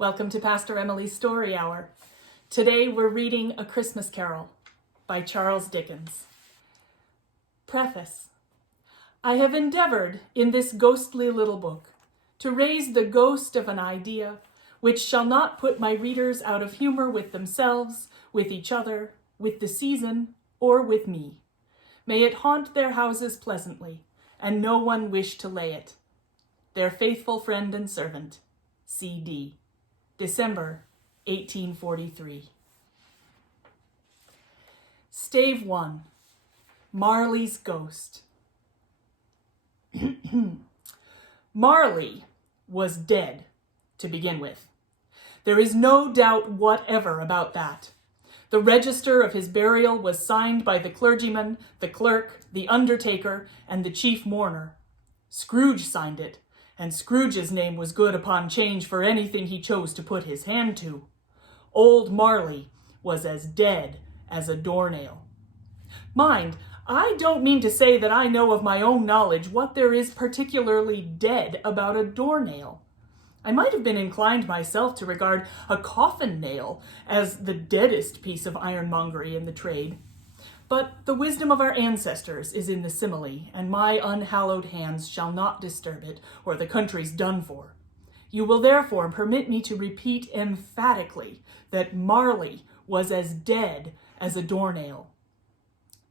Welcome to Pastor Emilie's Story Hour. Today we're reading A Christmas Carol by Charles Dickens. Preface. I have endeavored in this ghostly little book to raise the ghost of an idea which shall not put my readers out of humor with themselves, with each other, with the season, or with me. May it haunt their houses pleasantly, and no one wish to lay it. Their faithful friend and servant, C.D. December 1843. Stave 1. Marley's Ghost. Marley was dead, to begin with. There is no doubt whatever about that. The register of his burial was signed by the clergyman, the clerk, the undertaker, and the chief mourner. Scrooge signed it, and Scrooge's name was good upon change for anything he chose to put his hand to. Old Marley was as dead as a doornail. Mind, I don't mean to say that I know of my own knowledge what there is particularly dead about a doornail. I might have been inclined myself to regard a coffin nail as the deadest piece of ironmongery in the trade. But the wisdom of our ancestors is in the simile, and my unhallowed hands shall not disturb it, or the country's done for. You will therefore permit me to repeat emphatically that Marley was as dead as a doornail.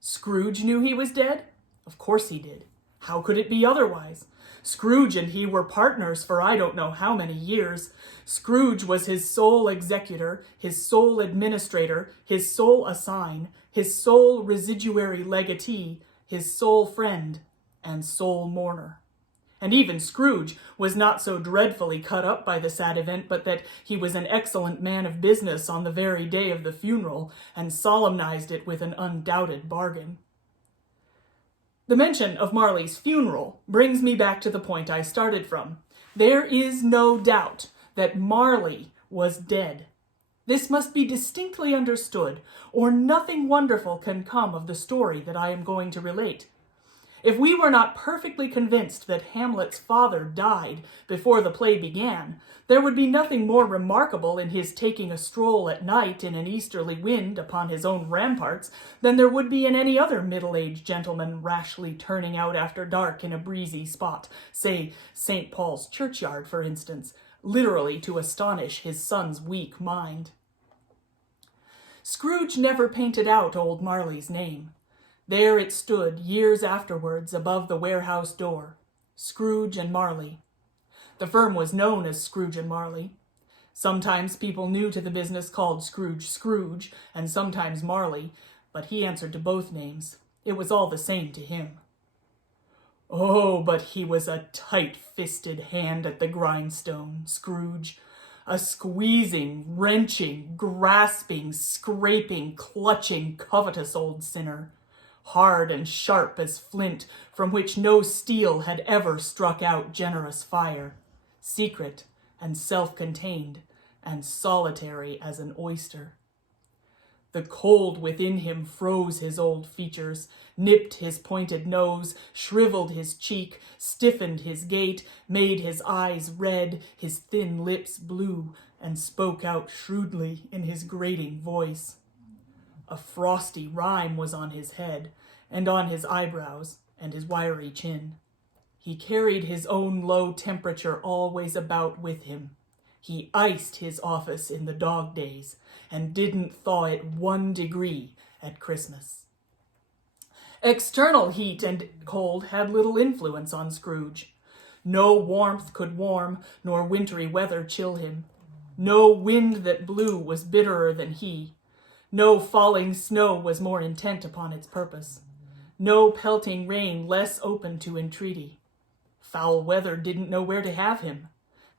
Scrooge knew he was dead? Of course he did. How could it be otherwise? Scrooge and he were partners for I don't know how many years. Scrooge was his sole executor, his sole administrator, his sole assign, his sole residuary legatee, his sole friend, and sole mourner. And even Scrooge was not so dreadfully cut up by the sad event, but that he was an excellent man of business on the very day of the funeral, and solemnized it with an undoubted bargain. The mention of Marley's funeral brings me back to the point I started from. There is no doubt that Marley was dead. This must be distinctly understood, or nothing wonderful can come of the story that I am going to relate. If we were not perfectly convinced that Hamlet's father died before the play began, there would be nothing more remarkable in his taking a stroll at night in an easterly wind upon his own ramparts than there would be in any other middle-aged gentleman rashly turning out after dark in a breezy spot, say St. Paul's churchyard, for instance, literally to astonish his son's weak mind. Scrooge never painted out old Marley's name. There it stood years afterwards above the warehouse door, Scrooge and Marley. The firm was known as Scrooge and Marley. Sometimes people new to the business called Scrooge Scrooge, and sometimes Marley, but he answered to both names. It was all the same to him. Oh, but he was a tight-fisted hand at the grindstone, Scrooge. A squeezing, wrenching, grasping, scraping, clutching, covetous old sinner. Hard and sharp as flint, from which no steel had ever struck out generous fire, secret and self-contained, and solitary as an oyster. The cold within him froze his old features, nipped his pointed nose, shriveled his cheek, stiffened his gait, made his eyes red, his thin lips blue, and spoke out shrewdly in his grating voice. A frosty rime was on his head, and on his eyebrows, and his wiry chin. He carried his own low temperature always about with him. He iced his office in the dog days, and didn't thaw it 1 degree at Christmas. External heat and cold had little influence on Scrooge. No warmth could warm, nor wintry weather chill him. No wind that blew was bitterer than he. No falling snow was more intent upon its purpose. No pelting rain less open to entreaty. Foul weather didn't know where to have him.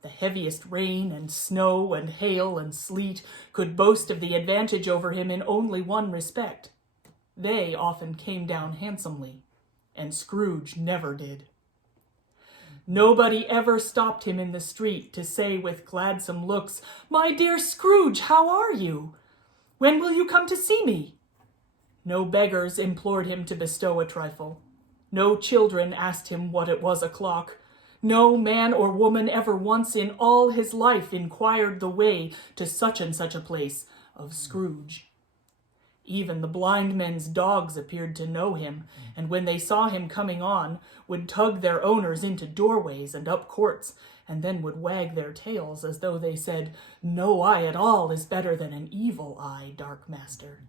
The heaviest rain and snow and hail and sleet could boast of the advantage over him in only one respect. They often came down handsomely, and Scrooge never did. Nobody ever stopped him in the street to say with gladsome looks, "My dear Scrooge, how are you? When will you come to see me?" No beggars implored him to bestow a trifle. No children asked him what it was o'clock. No man or woman ever once in all his life inquired the way to such and such a place of Scrooge. Even the blind men's dogs appeared to know him, and when they saw him coming on, would tug their owners into doorways and up courts, and then would wag their tails as though they said, "No eye at all is better than an evil eye, dark master."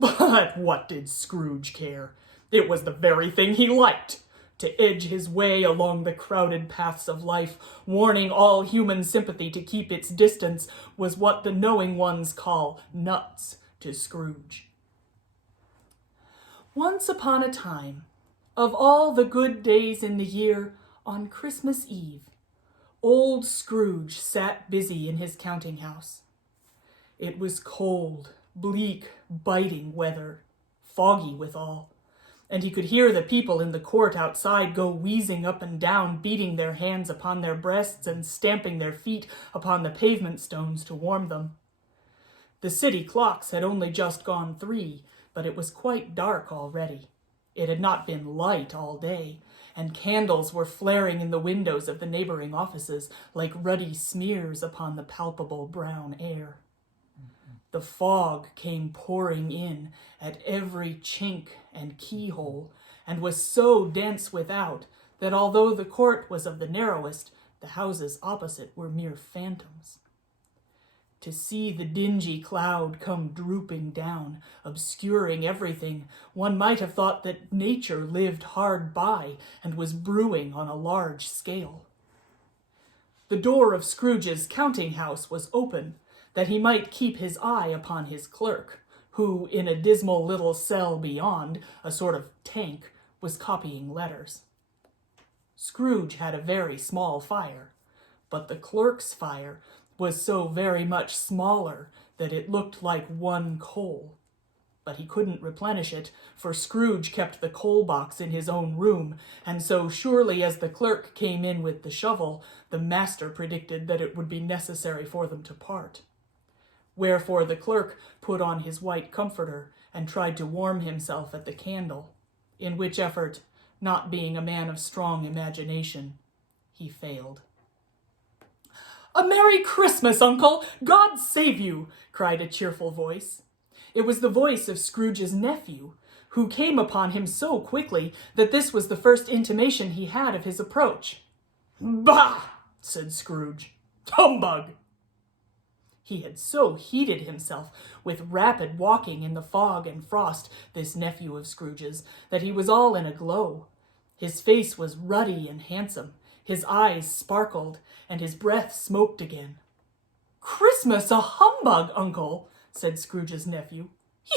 But what did Scrooge care? It was the very thing he liked. To edge his way along the crowded paths of life, warning all human sympathy to keep its distance, was what the knowing ones call nuts to Scrooge. Once upon a time, of all the good days in the year, on Christmas Eve, old Scrooge sat busy in his counting house. It was cold, bleak, biting weather, foggy withal, and he could hear the people in the court outside go wheezing up and down, beating their hands upon their breasts and stamping their feet upon the pavement stones to warm them. The city clocks had only just gone 3, but it was quite dark already. It had not been light all day, and candles were flaring in the windows of the neighboring offices like ruddy smears upon the palpable brown air. The fog came pouring in at every chink and keyhole, and was so dense without that although the court was of the narrowest, the houses opposite were mere phantoms. To see the dingy cloud come drooping down, obscuring everything, one might have thought that nature lived hard by and was brewing on a large scale. The door of Scrooge's counting house was open, that he might keep his eye upon his clerk, who, in a dismal little cell beyond, a sort of tank, was copying letters. Scrooge had a very small fire, but the clerk's fire was so very much smaller that it looked like one coal. But he couldn't replenish it, for Scrooge kept the coal box in his own room, and so surely as the clerk came in with the shovel, the master predicted that it would be necessary for them to part. Wherefore the clerk put on his white comforter and tried to warm himself at the candle, in which effort, not being a man of strong imagination, he failed. "A Merry Christmas, Uncle! God save you!" cried a cheerful voice. It was the voice of Scrooge's nephew, who came upon him so quickly that this was the first intimation he had of his approach. "Bah!" said Scrooge. "Humbug!" He had so heated himself with rapid walking in the fog and frost, this nephew of Scrooge's, that he was all in a glow. His face was ruddy and handsome, his eyes sparkled, and his breath smoked again. "Christmas a humbug, Uncle," said Scrooge's nephew.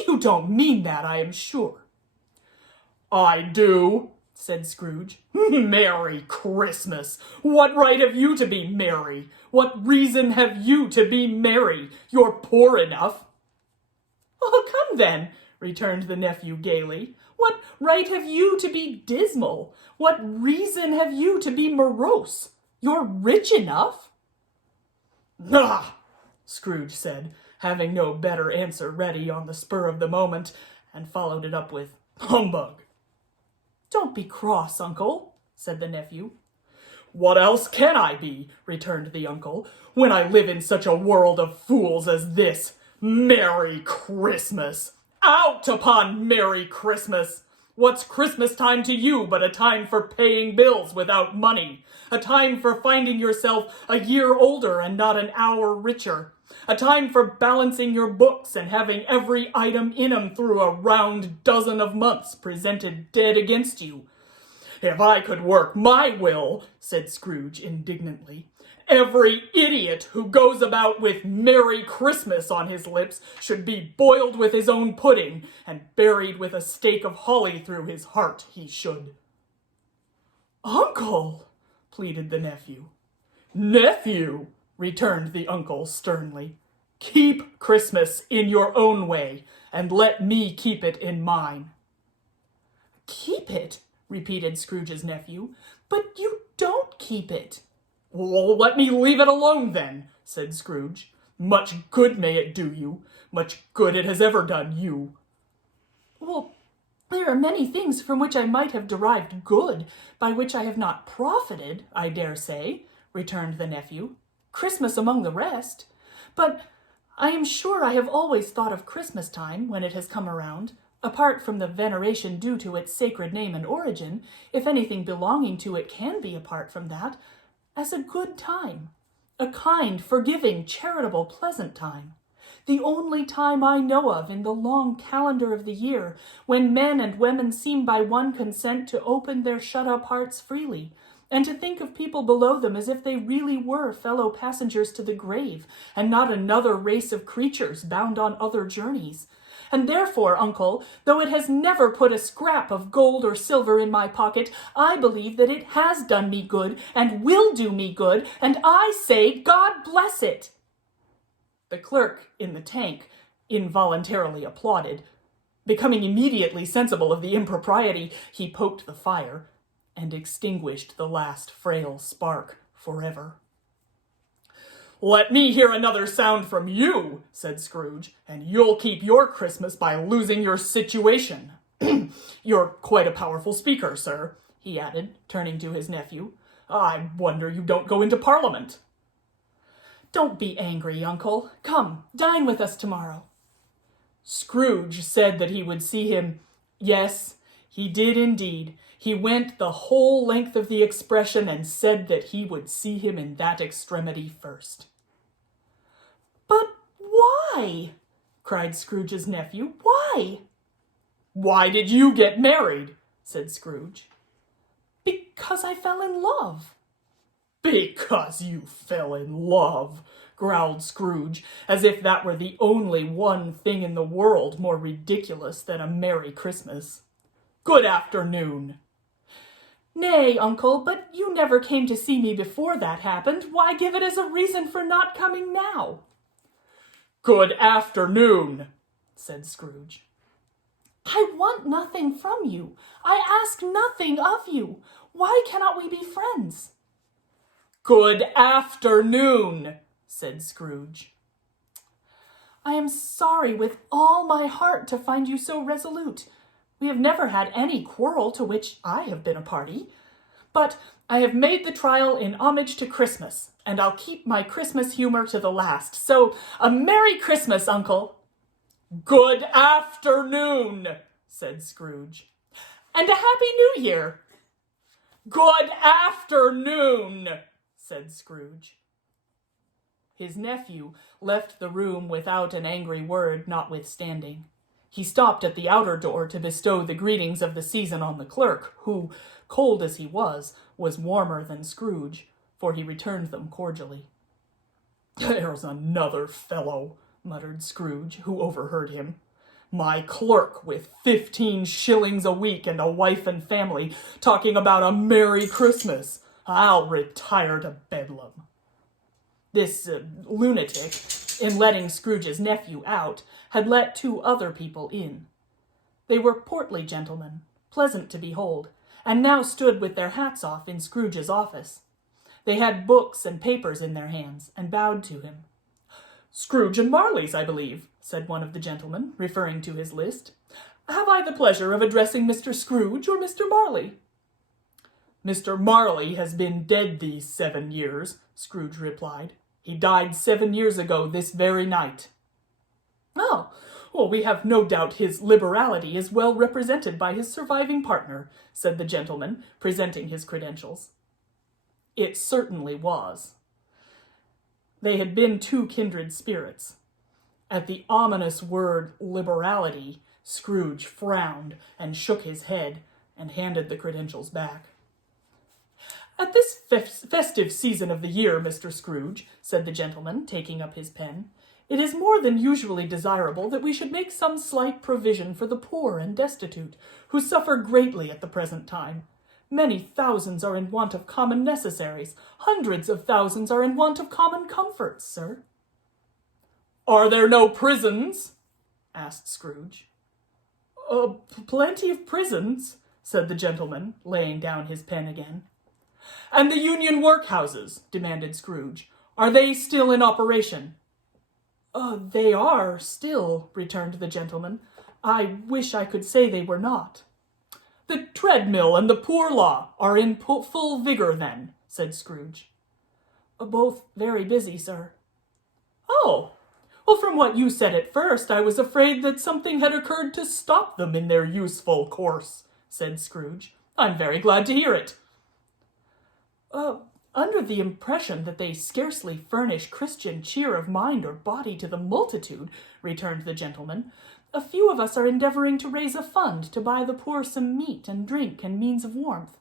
"You don't mean that, I am sure." "I do," said Scrooge. "Merry Christmas! What right have you to be merry? What reason have you to be merry? You're poor enough." "Oh, come then," returned the nephew gaily. "What right have you to be dismal? What reason have you to be morose? You're rich enough." "Ah!" Scrooge said, having no better answer ready on the spur of the moment, and followed it up with, "Humbug." "Don't be cross, Uncle," said the nephew. "What else can I be," returned the uncle, "when I live in such a world of fools as this? Merry Christmas! Out upon Merry Christmas! What's Christmas time to you but a time for paying bills without money? A time for finding yourself a year older and not an hour richer? A time for balancing your books and having every item in 'em through a round dozen of months presented dead against you? If I could work my will," said Scrooge indignantly, "every idiot who goes about with Merry Christmas on his lips should be boiled with his own pudding and buried with a stake of holly through his heart, he should." "Uncle!" pleaded the nephew. "Nephew!" returned the uncle sternly. "Keep Christmas in your own way, and let me keep it in mine." "Keep it?" repeated Scrooge's nephew. "But you don't keep it." "Well, let me leave it alone then," said Scrooge. "Much good may it do you. Much good it has ever done you." "Well, There are many things from which I might have derived good, by which I have not profited, I dare say, returned the nephew. Christmas among the rest. But I am sure I have always thought of Christmas time, when it has come around, apart from the veneration due to its sacred name and origin, if anything belonging to it can be apart from that, as a good time, a kind, forgiving, charitable, pleasant time. The only time I know of in the long calendar of the year when men and women seem by one consent to open their shut-up hearts freely, and to think of people below them as if they really were fellow passengers to the grave, and not another race of creatures bound on other journeys. And therefore, uncle, though it has never put a scrap of gold or silver in my pocket, I believe that it has done me good, and will do me good, and I say, God bless it. The clerk in the tank involuntarily applauded. Becoming immediately sensible of the impropriety, he poked the fire and extinguished the last frail spark forever. "Let me hear another sound from you," said Scrooge, "and you'll keep your Christmas by losing your situation. You're quite a powerful speaker, sir," he added, turning to his nephew. "I wonder you don't go into Parliament." "Don't be angry, uncle. Come, dine with us tomorrow." Scrooge said that he would see him. Yes, he did indeed. He went the whole length of the expression and said that he would see him in that extremity first. "But why?" cried Scrooge's nephew. "Why?" "Why did you get married?" said Scrooge. "Because I fell in love." "Because you fell in love," growled Scrooge, as if that were the only one thing in the world more ridiculous than a Merry Christmas. "Good afternoon." "Nay, uncle, but you never came to see me before that happened. Why give it as a reason for not coming now?" "Good afternoon," said Scrooge. "I want nothing from you. I ask nothing of you. Why cannot we be friends?" "Good afternoon," said Scrooge. "I am sorry with all my heart to find you so resolute. We have never had any quarrel to which I have been a party. But I have made the trial in homage to Christmas, and I'll keep my Christmas humor to the last. So, a Merry Christmas, uncle." "Good afternoon," said Scrooge. "And a Happy New Year." "Good afternoon," said Scrooge. His nephew left the room without an angry word notwithstanding. He stopped at the outer door to bestow the greetings of the season on the clerk, who, cold as he was warmer than Scrooge, for he returned them cordially. "There's another fellow," muttered Scrooge, who overheard him. "My clerk with 15 shillings a week and a wife and family, talking about a Merry Christmas. I'll retire to Bedlam." This lunatic, in letting Scrooge's nephew out, had let 2 other people in. They were portly gentlemen, pleasant to behold, and now stood with their hats off in Scrooge's office. They had books and papers in their hands, and bowed to him. "Scrooge and Marley's, I believe," said one of the gentlemen, referring to his list. "Have I the pleasure of addressing Mr. Scrooge or Mr. Marley?" "Mr. Marley has been dead these 7 years," Scrooge replied. "He died 7 years ago this very night." "Oh, well, we have no doubt his liberality is well represented by his surviving partner," said the gentleman, presenting his credentials. It certainly was. They had been 2 kindred spirits. At the ominous word liberality, Scrooge frowned and shook his head and handed the credentials back. "At this festive season of the year, Mr. Scrooge," said the gentleman, taking up his pen, "it is more than usually desirable that we should make some slight provision for the poor and destitute, who suffer greatly at the present time. Many thousands are in want of common necessaries. Hundreds of thousands are in want of common comforts, sir." "Are there no prisons?" asked Scrooge. "Plenty of prisons," said the gentleman, laying down his pen again. "And the union workhouses," demanded Scrooge. "Are they still in operation?" "They are still," returned the gentleman. I wish I could say they were not." "The treadmill and the poor law are in full vigor, then," said Scrooge. "Both very busy, sir." "Oh! Well, from what you said at first, I was afraid that something had occurred to stop them in their useful course," said Scrooge. "I'm very glad to hear it." Under the impression that they scarcely furnish Christian cheer of mind or body to the multitude," returned the gentleman, "a few of us are endeavoring to raise a fund to buy the poor some meat and drink and means of warmth.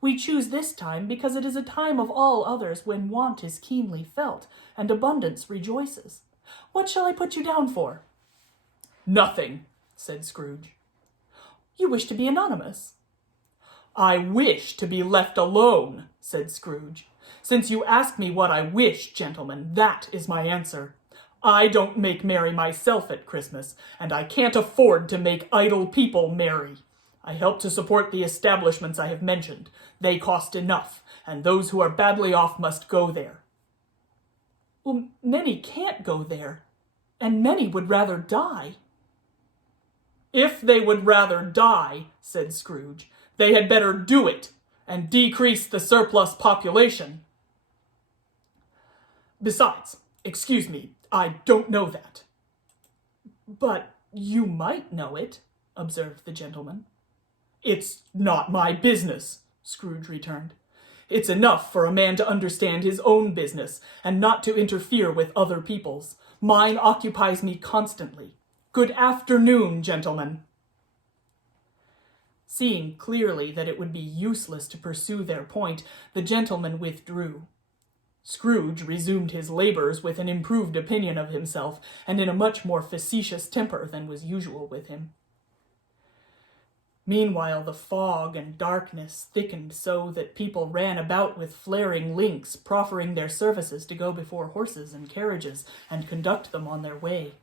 We choose this time because it is a time of all others when want is keenly felt and abundance rejoices. What shall I put you down for?" "Nothing," said Scrooge. "You wish to be anonymous?" "I wish to be left alone," said Scrooge. "Since you ask me what I wish, gentlemen, that is my answer. I don't make merry myself at Christmas, and I can't afford to make idle people merry. I help to support the establishments I have mentioned. They cost enough, and those who are badly off must go there." "Well, many can't go there, and many would rather die." "If they would rather die," said Scrooge, "they had better do it, and decrease the surplus population. Besides, excuse me, I don't know that." "But you might know it," observed the gentleman. "It's not my business," Scrooge returned. "It's enough for a man to understand his own business, and not to interfere with other people's. Mine occupies me constantly. Good afternoon, gentlemen." Seeing clearly that it would be useless to pursue their point, the gentleman withdrew. Scrooge resumed his labors with an improved opinion of himself, and in a much more facetious temper than was usual with him. Meanwhile the fog and darkness thickened so that people ran about with flaring links, proffering their services to go before horses and carriages and conduct them on their way.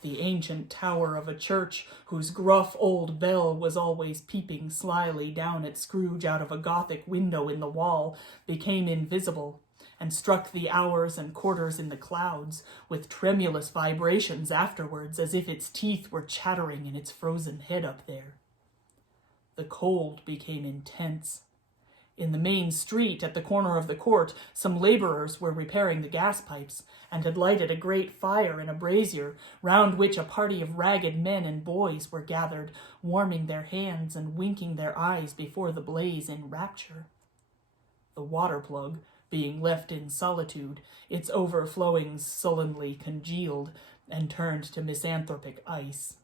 The ancient tower of a church, whose gruff old bell was always peeping slyly down at Scrooge out of a Gothic window in the wall, became invisible, and struck the hours and quarters in the clouds, with tremulous vibrations afterwards, as if its teeth were chattering in its frozen head up there. The cold became intense. In the main street, at the corner of the court, some laborers were repairing the gas pipes, and had lighted a great fire in a brazier, round which a party of ragged men and boys were gathered, warming their hands and winking their eyes before the blaze in rapture. The water plug, being left in solitude, its overflowings sullenly congealed and turned to misanthropic ice.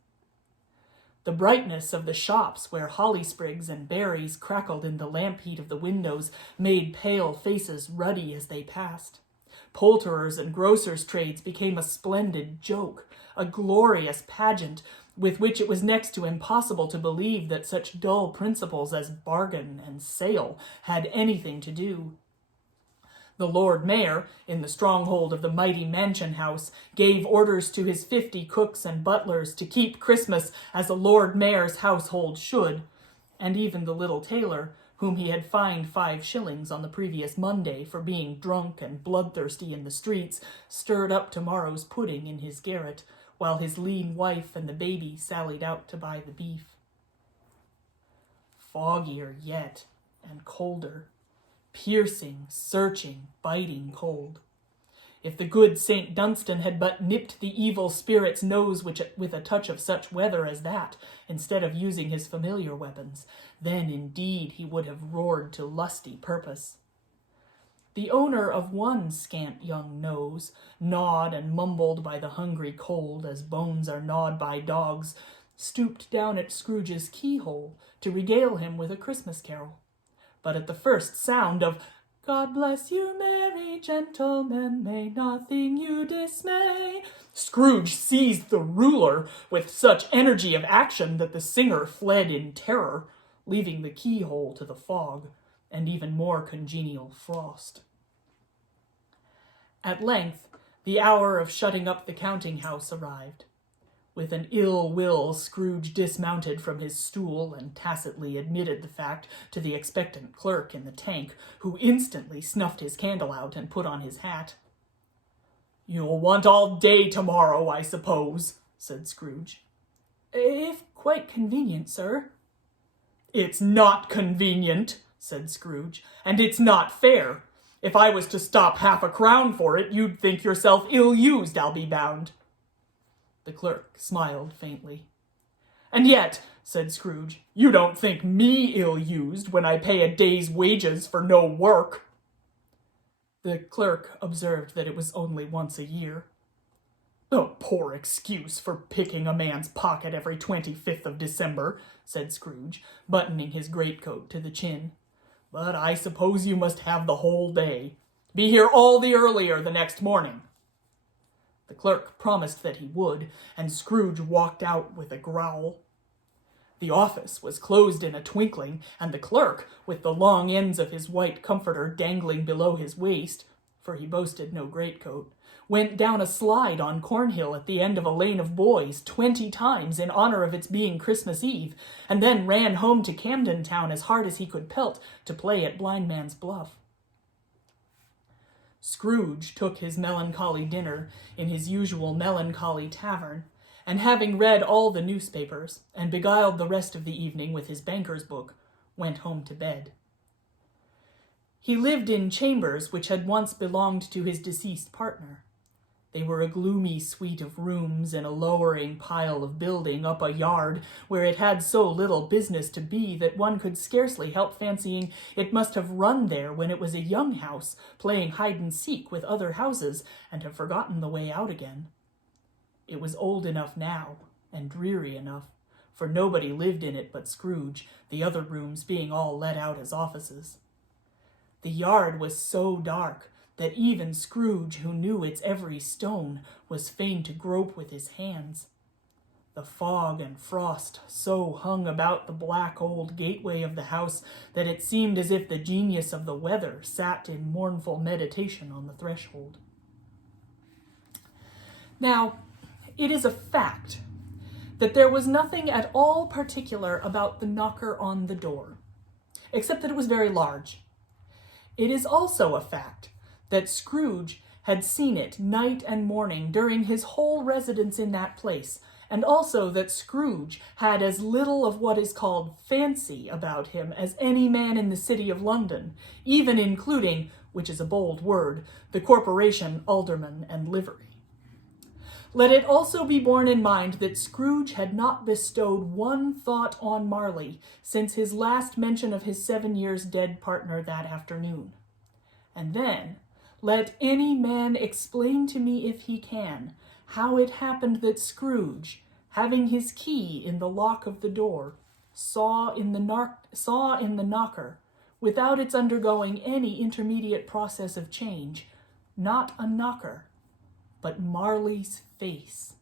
The brightness of the shops, where holly sprigs and berries crackled in the lamp heat of the windows, made pale faces ruddy as they passed. Poulterers' and grocers' trades became a splendid joke, a glorious pageant, with which it was next to impossible to believe that such dull principles as bargain and sale had anything to do. The Lord Mayor, in the stronghold of the mighty mansion house, gave orders to his 50 cooks and butlers to keep Christmas as a Lord Mayor's household should, and even the little tailor, whom he had fined 5 shillings on the previous Monday for being drunk and bloodthirsty in the streets, stirred up tomorrow's pudding in his garret, while his lean wife and the baby sallied out to buy the beef. Foggier yet, and colder. Piercing, searching, biting cold. If the good St. Dunstan had but nipped the evil spirit's nose with a touch of such weather as that, instead of using his familiar weapons, then indeed he would have roared to lusty purpose. The owner of one scant young nose, gnawed and mumbled by the hungry cold as bones are gnawed by dogs, stooped down at Scrooge's keyhole to regale him with a Christmas carol. But at the first sound of "God bless you, merry gentlemen, may nothing you dismay," Scrooge seized the ruler with such energy of action that the singer fled in terror, leaving the keyhole to the fog and even more congenial frost. At length, the hour of shutting up the counting-house arrived. With an ill will, Scrooge dismounted from his stool and tacitly admitted the fact to the expectant clerk in the tank, who instantly snuffed his candle out and put on his hat. "You'll want all day tomorrow, I suppose," said Scrooge. If quite convenient, sir. It's not convenient, said Scrooge, and it's not fair. If I was to stop 1/2 crown for it, you'd think yourself ill-used, I'll be bound. The clerk smiled faintly. And yet, said Scrooge, you don't think me ill-used when I pay a day's wages for no work. The clerk observed that it was only once a year. A poor excuse for picking a man's pocket every 25th of December, said Scrooge, buttoning his greatcoat to the chin. But I suppose you must have the whole day. Be here all the earlier the next morning. The clerk promised that he would, and Scrooge walked out with a growl. The office was closed in a twinkling, and the clerk, with the long ends of his white comforter dangling below his waist, for he boasted no greatcoat, went down a slide on Cornhill at the end of a lane of boys 20 times in honor of its being Christmas Eve, and then ran home to Camden Town as hard as he could pelt to play at Blind Man's Bluff. Scrooge took his melancholy dinner in his usual melancholy tavern, and having read all the newspapers, and beguiled the rest of the evening with his banker's book, went home to bed. He lived in chambers which had once belonged to his deceased partner. They were a gloomy suite of rooms in a lowering pile of building up a yard where it had so little business to be that one could scarcely help fancying it must have run there when it was a young house, playing hide-and-seek with other houses, and have forgotten the way out again. It was old enough now, and dreary enough, for nobody lived in it but Scrooge, the other rooms being all let out as offices. The yard was so dark that even Scrooge, who knew its every stone, was fain to grope with his hands. The fog and frost so hung about the black old gateway of the house that it seemed as if the genius of the weather sat in mournful meditation on the threshold. Now, it is a fact that there was nothing at all particular about the knocker on the door, except that it was very large. It is also a fact that Scrooge had seen it night and morning during his whole residence in that place, and also that Scrooge had as little of what is called fancy about him as any man in the city of London, even including, which is a bold word, the corporation, alderman, and livery. Let it also be borne in mind that Scrooge had not bestowed one thought on Marley since his last mention of his 7 years dead partner that afternoon. And then, let any man explain to me, if he can, how it happened that Scrooge, having his key in the lock of the door, saw in the knocker, without its undergoing any intermediate process of change, not a knocker, but Marley's face.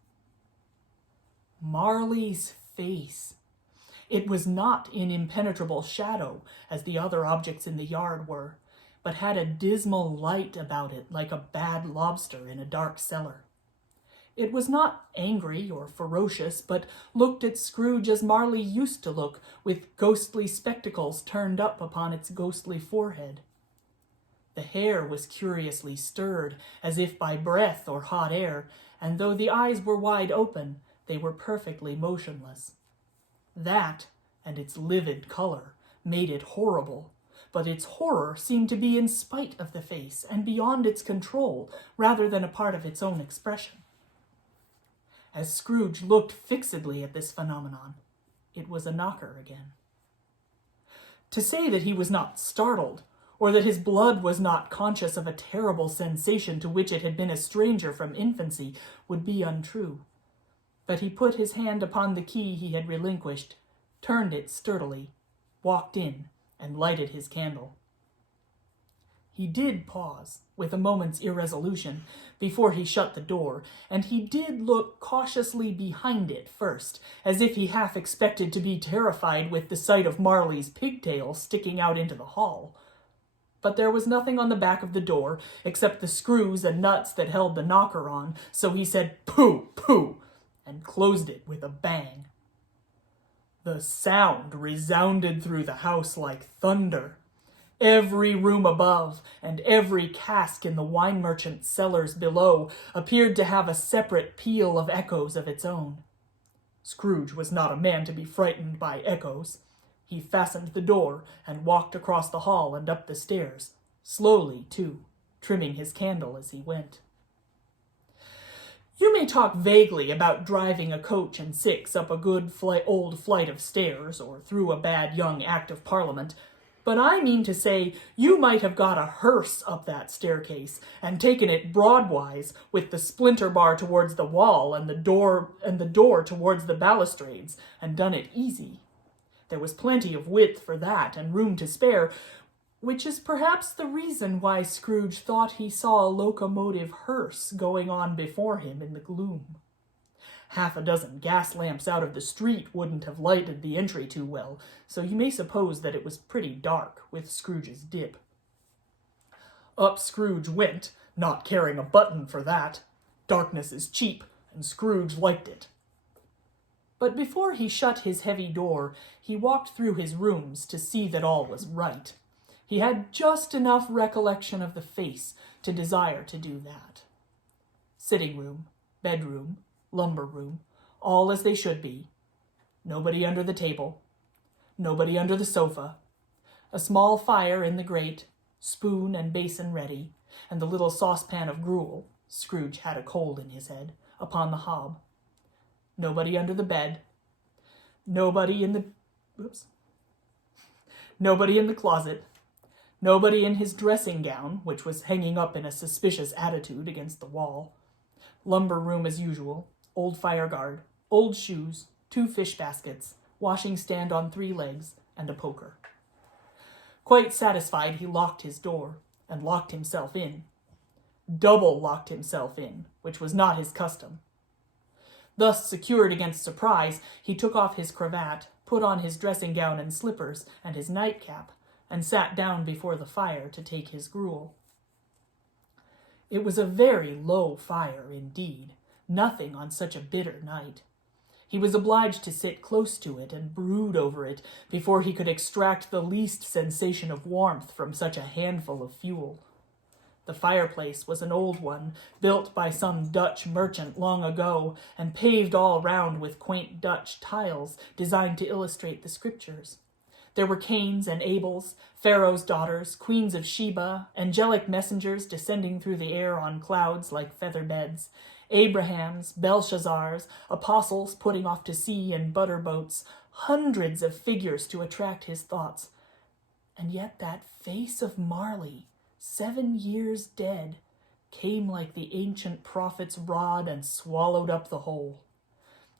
Marley's face. It was not in impenetrable shadow, as the other objects in the yard were, but had a dismal light about it like a bad lobster in a dark cellar. It was not angry or ferocious, but looked at Scrooge as Marley used to look, with ghostly spectacles turned up upon its ghostly forehead. The hair was curiously stirred, as if by breath or hot air, and though the eyes were wide open, they were perfectly motionless. That, and its livid color, made it horrible, but its horror seemed to be in spite of the face and beyond its control, rather than a part of its own expression. As Scrooge looked fixedly at this phenomenon, it was a knocker again. To say that he was not startled, or that his blood was not conscious of a terrible sensation to which it had been a stranger from infancy, would be untrue. But he put his hand upon the key he had relinquished, turned it sturdily, walked in, and lighted his candle. He did pause, with a moment's irresolution, before he shut the door, and he did look cautiously behind it first, as if he half expected to be terrified with the sight of Marley's pigtail sticking out into the hall. But there was nothing on the back of the door, except the screws and nuts that held the knocker on, so he said, "Pooh, pooh," and closed it with a bang. The sound resounded through the house like thunder. Every room above, and every cask in the wine merchant's cellars below, appeared to have a separate peal of echoes of its own. Scrooge was not a man to be frightened by echoes. He fastened the door and walked across the hall and up the stairs, slowly, too, trimming his candle as he went. You may talk vaguely about driving a coach and six up a good old flight of stairs or through a bad young Act of Parliament, but I mean to say you might have got a hearse up that staircase and taken it broadwise with the splinter bar towards the wall and the door towards the balustrades, and done it easy. There was plenty of width for that and room to spare, which is perhaps the reason why Scrooge thought he saw a locomotive hearse going on before him in the gloom. Half a dozen gas lamps out of the street wouldn't have lighted the entry too well, so you may suppose that it was pretty dark with Scrooge's dip. Up Scrooge went, not caring a button for that. Darkness is cheap, and Scrooge liked it. But before he shut his heavy door, he walked through his rooms to see that all was right. He had just enough recollection of the face to desire to do that. Sitting room, bedroom, lumber room, all as they should be. Nobody under the table. Nobody under the sofa. A small fire in the grate, spoon and basin ready, and the little saucepan of gruel, Scrooge had a cold in his head, upon the hob. Nobody under the bed. Nobody in the closet. Nobody in his dressing gown, which was hanging up in a suspicious attitude against the wall. Lumber room as usual. Old fire guard, old shoes, 2 fish baskets, washing stand on 3 legs, and a poker. Quite satisfied, he locked his door, and locked himself in. Double locked himself in, which was not his custom. Thus secured against surprise, he took off his cravat, put on his dressing gown and slippers, and his nightcap, and sat down before the fire to take his gruel. It was a very low fire indeed, nothing on such a bitter night. He was obliged to sit close to it and brood over it before he could extract the least sensation of warmth from such a handful of fuel. The fireplace was an old one, built by some Dutch merchant long ago, and paved all round with quaint Dutch tiles designed to illustrate the scriptures. There were Cains and Abels, Pharaoh's daughters, queens of Sheba, angelic messengers descending through the air on clouds like feather beds, Abrahams, Belshazzars, apostles putting off to sea in butter boats, hundreds of figures to attract his thoughts. And yet that face of Marley, 7 years dead, came like the ancient prophet's rod and swallowed up the whole.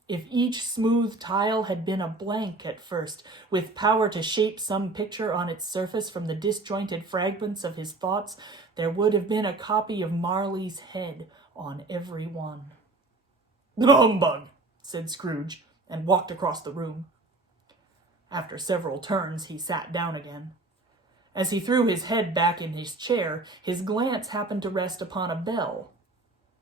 If each smooth tile had been a blank at first, with power to shape some picture on its surface from the disjointed fragments of his thoughts, there would have been a copy of Marley's head on every one. "Humbug!" said Scrooge, and walked across the room. After several turns, he sat down again. As he threw his head back in his chair, his glance happened to rest upon a bell,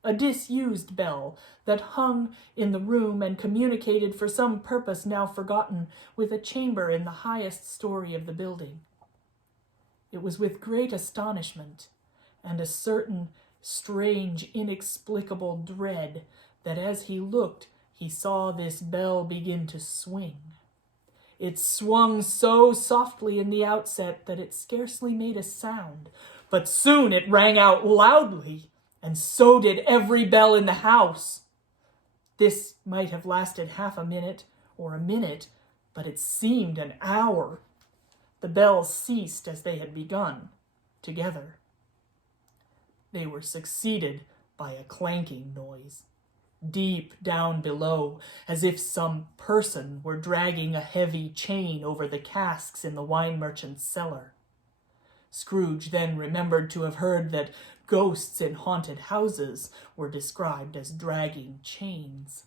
a disused bell that hung in the room and communicated for some purpose now forgotten with a chamber in the highest story of the building. It was with great astonishment and a certain strange, inexplicable dread that as he looked, he saw this bell begin to swing. It swung so softly in the outset that it scarcely made a sound, but soon it rang out loudly, and so did every bell in the house. This might have lasted half a minute or a minute, but it seemed an hour. The bells ceased as they had begun, together. They were succeeded by a clanking noise, deep down below, as if some person were dragging a heavy chain over the casks in the wine merchant's cellar. Scrooge then remembered to have heard that ghosts in haunted houses were described as dragging chains.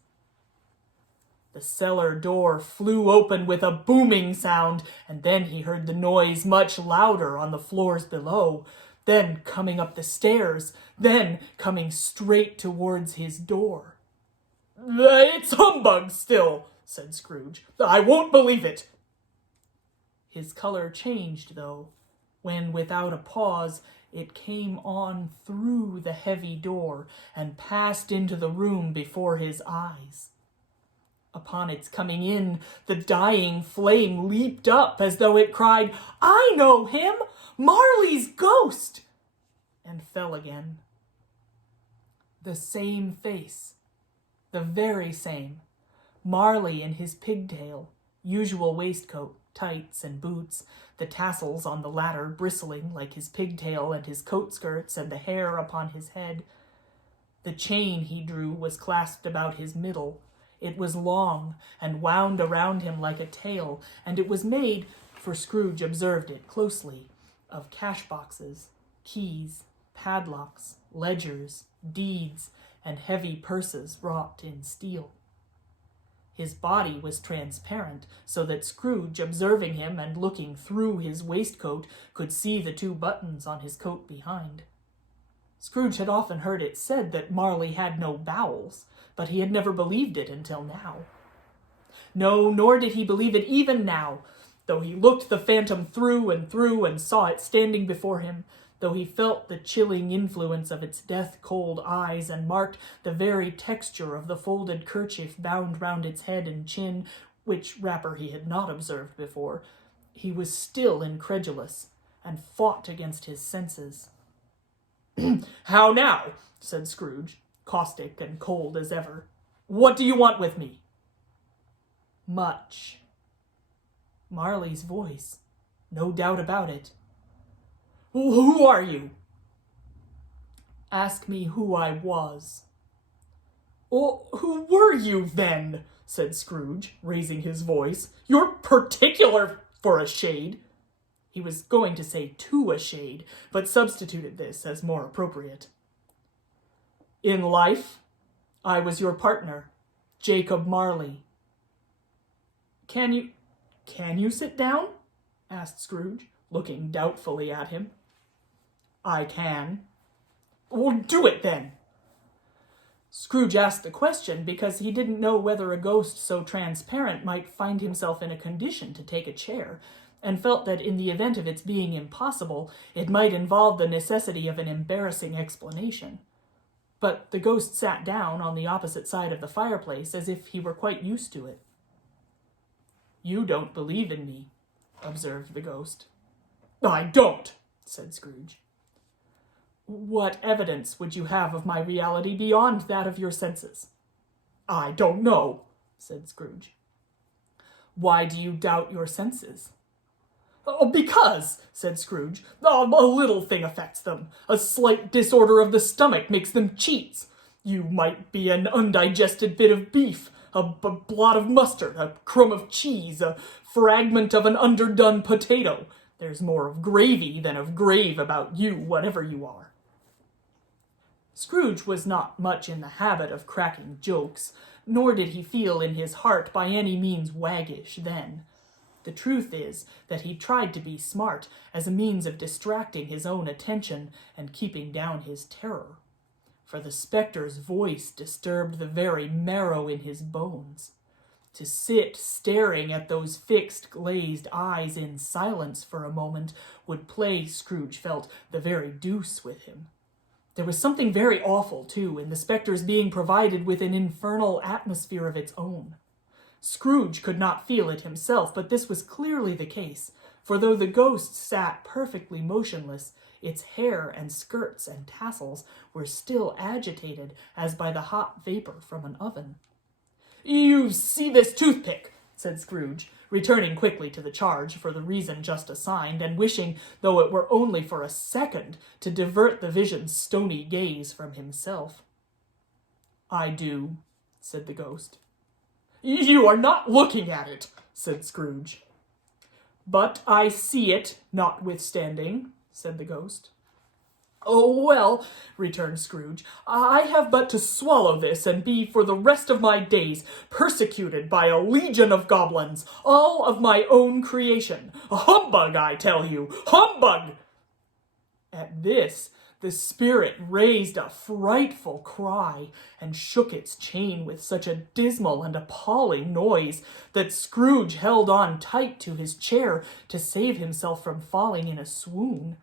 The cellar door flew open with a booming sound, and then he heard the noise much louder on the floors below, then coming up the stairs, then coming straight towards his door. "It's humbug still," said Scrooge. "I won't believe it." His color changed, though, when, without a pause, it came on through the heavy door and passed into the room before his eyes. Upon its coming in, the dying flame leaped up as though it cried, "I know him! Marley's ghost!" and fell again. The same face, the very same. Marley in his pigtail, usual waistcoat, tights, and boots, the tassels on the latter bristling like his pigtail and his coat skirts and the hair upon his head. The chain he drew was clasped about his middle. It was long and wound around him like a tail, and it was made, for Scrooge observed it closely, of cash boxes, keys, padlocks, ledgers, deeds, and heavy purses wrought in steel. His body was transparent, so that Scrooge, observing him and looking through his waistcoat, could see the 2 buttons on his coat behind. Scrooge had often heard it said that Marley had no bowels, but he had never believed it until now. No, nor did he believe it even now, though he looked the phantom through and saw it standing before him, though he felt the chilling influence of its death-cold eyes and marked the very texture of the folded kerchief bound round its head and chin, which wrapper he had not observed before. He was still incredulous, and fought against his senses. "How now?" said Scrooge, caustic and cold as ever. "What do you want with me?" "Much." Marley's voice, no doubt about it. "Who are you?" "Ask me who I was." "Oh, who were you, then?" said Scrooge, raising his voice. "You're particular for a shade." He was going to say "to a shade," but substituted this as more appropriate. "In life, I was your partner, Jacob Marley." Can you sit down?" asked Scrooge, looking doubtfully at him. "I can." "Well, do it, then." Scrooge asked the question because he didn't know whether a ghost so transparent might find himself in a condition to take a chair, and felt that in the event of its being impossible, it might involve the necessity of an embarrassing explanation. But the ghost sat down on the opposite side of the fireplace as if he were quite used to it. "You don't believe in me," observed the ghost. "I don't," said Scrooge. "What evidence would you have of my reality beyond that of your senses?" "I don't know," said Scrooge. "Why do you doubt your senses?" "Oh, because," said Scrooge, "a little thing affects them. A slight disorder of the stomach makes them cheats. You might be an undigested bit of beef, a blot of mustard, a crumb of cheese, a fragment of an underdone potato. There's more of gravy than of grave about you, whatever you are." Scrooge was not much in the habit of cracking jokes, nor did he feel in his heart by any means waggish then. The truth is that he tried to be smart as a means of distracting his own attention and keeping down his terror. For the spectre's voice disturbed the very marrow in his bones. To sit staring at those fixed, glazed eyes in silence for a moment would play, Scrooge felt, the very deuce with him. There was something very awful, too, in the spectre's being provided with an infernal atmosphere of its own. Scrooge could not feel it himself, but this was clearly the case, for though the ghost sat perfectly motionless, its hair and skirts and tassels were still agitated as by the hot vapor from an oven. "You see this toothpick?" said Scrooge, returning quickly to the charge for the reason just assigned, and wishing, though it were only for a second, to divert the vision's stony gaze from himself. "I do," said the ghost. "You are not looking at it," said Scrooge. "But I see it, notwithstanding," said the ghost. "Oh, well," returned Scrooge, "I have but to swallow this and be for the rest of my days persecuted by a legion of goblins, all of my own creation. Humbug, I tell you! Humbug!" At this, the spirit raised a frightful cry and shook its chain with such a dismal and appalling noise that Scrooge held on tight to his chair to save himself from falling in a swoon.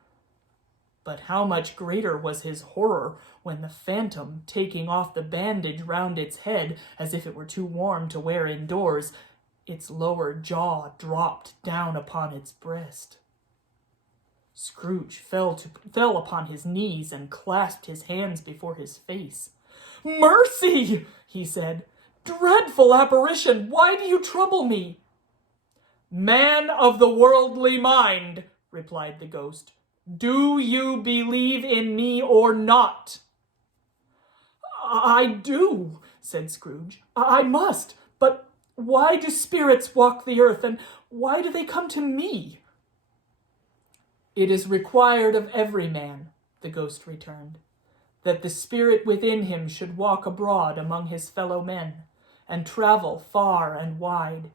But how much greater was his horror when the phantom, taking off the bandage round its head as if it were too warm to wear indoors, its lower jaw dropped down upon its breast. Scrooge fell upon his knees and clasped his hands before his face. "Mercy!" he said. "Dreadful apparition, why do you trouble me?" "Man of the worldly mind," replied the ghost, "do you believe in me or not?" "I do," said Scrooge. "I must. But why do spirits walk the earth, and why do they come to me?" "It is required of every man," the ghost returned, "that the spirit within him should walk abroad among his fellow men, and travel far and wide.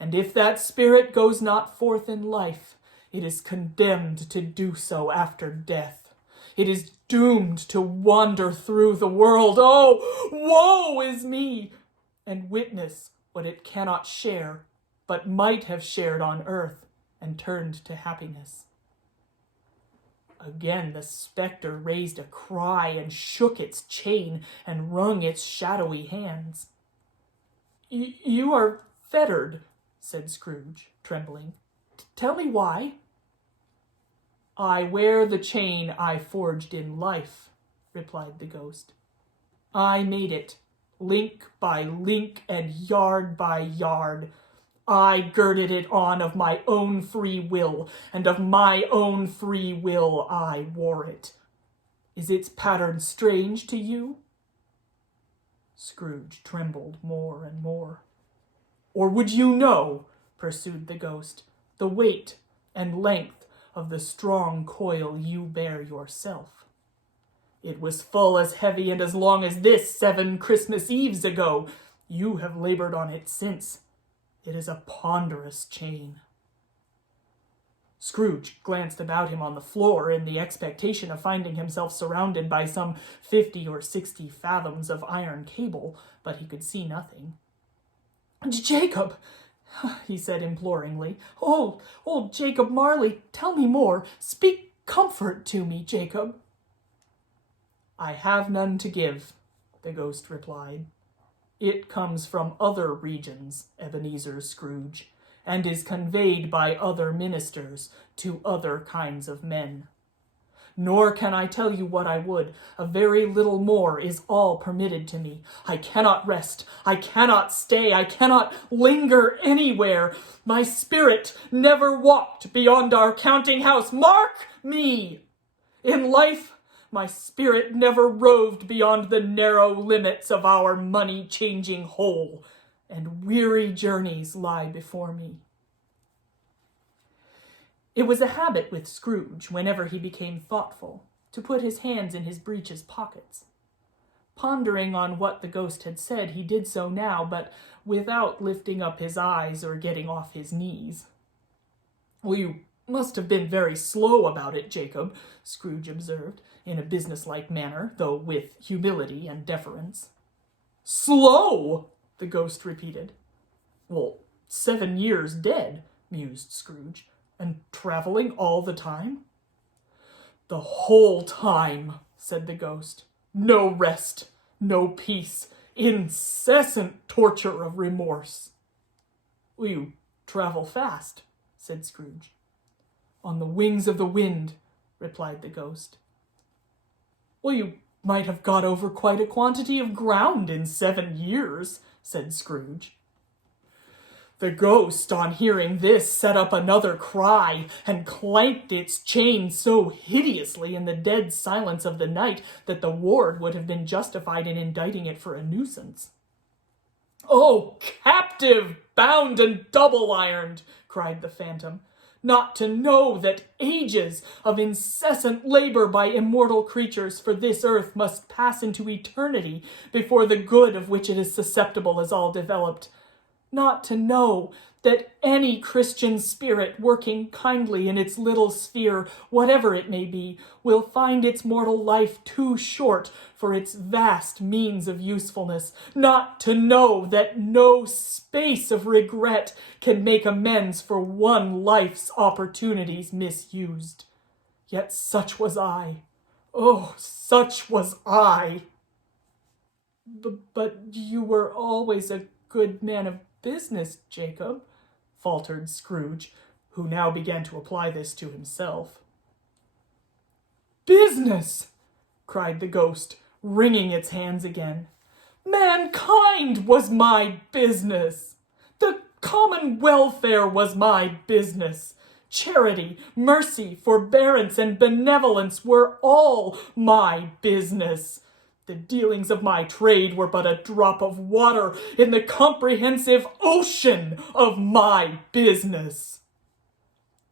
And if that spirit goes not forth in life, it is condemned to do so after death. It is doomed to wander through the world. Oh, woe is me! And witness what it cannot share, but might have shared on earth and turned to happiness." Again the spectre raised a cry and shook its chain and wrung its shadowy hands. You are fettered," said Scrooge, trembling. "Tell me why." "I wear the chain I forged in life," replied the ghost. "I made it, link by link and yard by yard. I girded it on of my own free will, and of my own free will I wore it. Is its pattern strange to you?" Scrooge trembled more and more. "Or would you know," pursued the ghost, "the weight and length of the strong coil you bear yourself? It was full as heavy and as long as this 7 Christmas Eves ago. You have labored on it since. It is a ponderous chain." Scrooge glanced about him on the floor in the expectation of finding himself surrounded by some 50 or 60 fathoms of iron cable, but he could see nothing. "Jacob," he said imploringly. Oh, Jacob Marley, tell me more. Speak comfort to me, Jacob." "I have none to give," the ghost replied. "It comes from other regions, Ebenezer Scrooge, and is conveyed by other ministers to other kinds of men. Nor can I tell you what I would. A very little more is all permitted to me. I cannot rest. I cannot stay. I cannot linger anywhere. My spirit never walked beyond our counting house. Mark me! In life, my spirit never roved beyond the narrow limits of our money-changing hole, and weary journeys lie before me." It was a habit with Scrooge, whenever he became thoughtful, to put his hands in his breeches pockets. Pondering on what the ghost had said, he did so now, but without lifting up his eyes or getting off his knees. "Well, you must have been very slow about it, Jacob," Scrooge observed, in a businesslike manner, though with humility and deference. "Slow!" the ghost repeated. "Well, 7 years dead," mused Scrooge. "And traveling all the time?" "The whole time," said the ghost. "No rest, no peace, incessant torture of remorse." "Will you travel fast?" said Scrooge. "On the wings of the wind," replied the ghost. "Well, you might have got over quite a quantity of ground in 7 years," said Scrooge. The ghost, on hearing this, set up another cry, and clanked its chain so hideously in the dead silence of the night that the ward would have been justified in indicting it for a nuisance. "Oh, captive, bound and double-ironed," cried the phantom, "not to know that ages of incessant labor by immortal creatures for this earth must pass into eternity before the good of which it is susceptible is all developed. Not to know that any Christian spirit working kindly in its little sphere, whatever it may be, will find its mortal life too short for its vast means of usefulness. Not to know that no space of regret can make amends for one life's opportunities misused. Yet such was I. Oh, such was I. But you were always a good man of business, Jacob, faltered Scrooge, who now began to apply this to himself. Business! Cried the ghost, wringing its hands again. Mankind was my business. The common welfare was my business. Charity, mercy, forbearance, and benevolence were all my business. The dealings of my trade were but a drop of water in the comprehensive ocean of my business.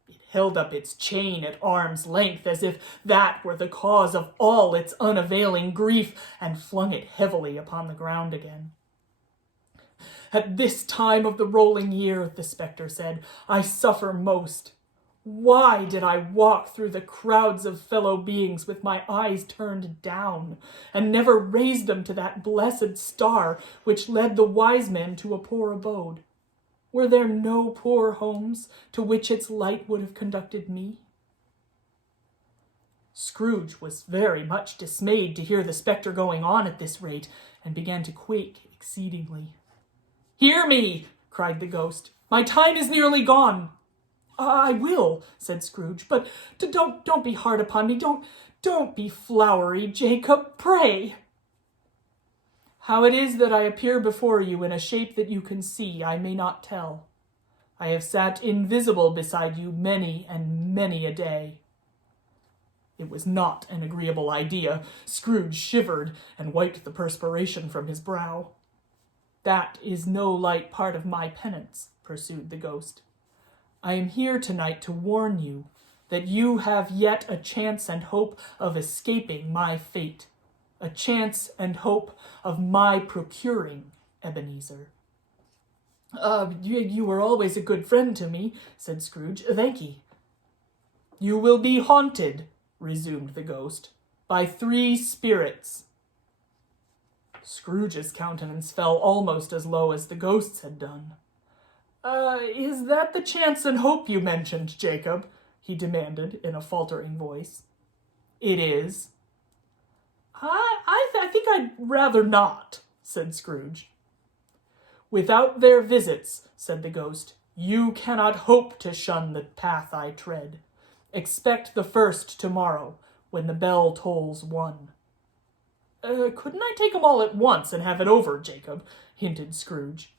It held up its chain at arm's length as if that were the cause of all its unavailing grief, and flung it heavily upon the ground again. At this time of the rolling year, the spectre said, I suffer most. Why did I walk through the crowds of fellow beings with my eyes turned down, and never raise them to that blessed star which led the wise men to a poor abode? Were there no poor homes to which its light would have conducted me? Scrooge was very much dismayed to hear the spectre going on at this rate, and began to quake exceedingly. Hear me, cried the ghost. My time is nearly gone. I will, said Scrooge, but don't be hard upon me. Don't be flowery, Jacob, pray. How it is that I appear before you in a shape that you can see, I may not tell. I have sat invisible beside you many and many a day. It was not an agreeable idea. Scrooge shivered and wiped the perspiration from his brow. That is no light part of my penance, pursued the ghost. I am here tonight to warn you that you have yet a chance and hope of escaping my fate, a chance and hope of my procuring Ebenezer. You were always a good friend to me, said Scrooge. Thank ye. You will be haunted, resumed the ghost, by 3 spirits. Scrooge's countenance fell almost as low as the ghost's had done. Is that the chance and hope you mentioned, Jacob? He demanded in a faltering voice. It is. I think I'd rather not, said Scrooge. Without their visits, said the ghost, you cannot hope to shun the path I tread. Expect the first tomorrow, when the bell tolls 1. Couldn't I take 'em all at once and have it over, Jacob? Hinted Scrooge.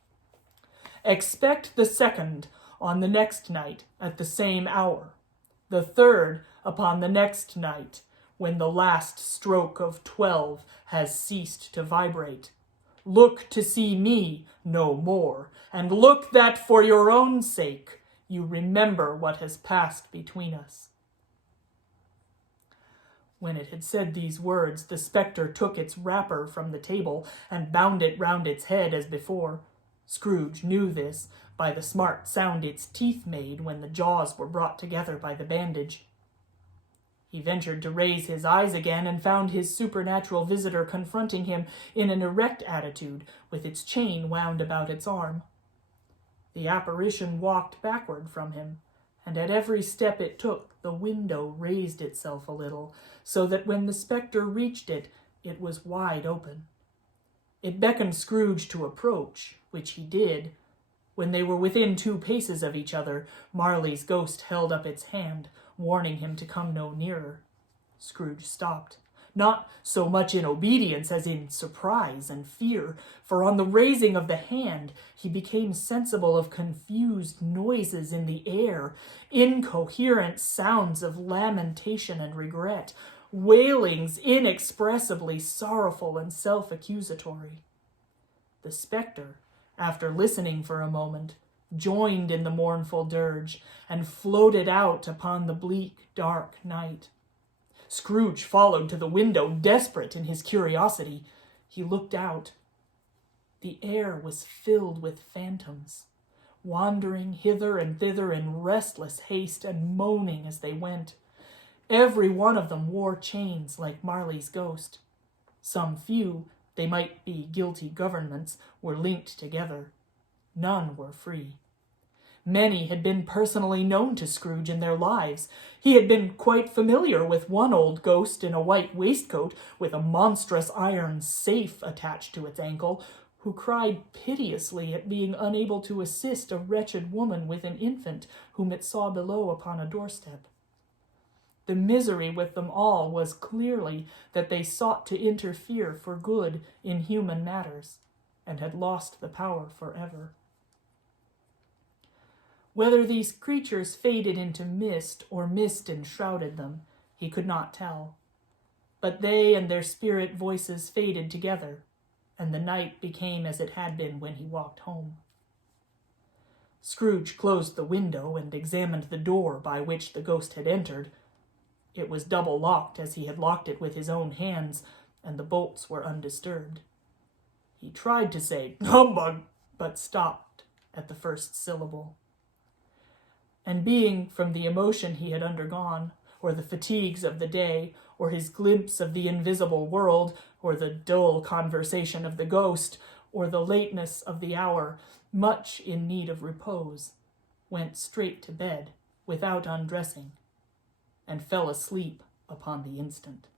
Expect the second on the next night at the same hour, the third upon the next night, when the last stroke of 12 has ceased to vibrate. Look to see me no more, and look that for your own sake you remember what has passed between us. When it had said these words, the spectre took its wrapper from the table and bound it round its head as before. Scrooge knew this by the smart sound its teeth made when the jaws were brought together by the bandage. He ventured to raise his eyes again and found his supernatural visitor confronting him in an erect attitude, with its chain wound about its arm. The apparition walked backward from him, and at every step it took, the window raised itself a little, so that when the spectre reached it, it was wide open. It beckoned Scrooge to approach, which he did. When they were within 2 paces of each other, Marley's ghost held up its hand, warning him to come no nearer. Scrooge stopped, not so much in obedience as in surprise and fear, for on the raising of the hand he became sensible of confused noises in the air, incoherent sounds of lamentation and regret, wailings inexpressibly sorrowful and self-accusatory. The spectre, after listening for a moment, joined in the mournful dirge, and floated out upon the bleak, dark night. Scrooge followed to the window, desperate in his curiosity. He looked out. The air was filled with phantoms, wandering hither and thither in restless haste and moaning as they went. Every one of them wore chains like Marley's ghost. Some few, they might be guilty governments, were linked together. None were free. Many had been personally known to Scrooge in their lives. He had been quite familiar with one old ghost in a white waistcoat with a monstrous iron safe attached to its ankle, who cried piteously at being unable to assist a wretched woman with an infant whom it saw below upon a doorstep. The misery with them all was clearly that they sought to interfere for good in human matters, and had lost the power forever. Whether these creatures faded into mist or mist enshrouded them, he could not tell. But they and their spirit voices faded together, and the night became as it had been when he walked home. Scrooge closed the window and examined the door by which the ghost had entered. It was double locked, as he had locked it with his own hands, and the bolts were undisturbed. He tried to say, "Humbug," but stopped at the first syllable. And being, from the emotion he had undergone, or the fatigues of the day, or his glimpse of the invisible world, or the dull conversation of the ghost, or the lateness of the hour, much in need of repose, went straight to bed, without undressing, and fell asleep upon the instant.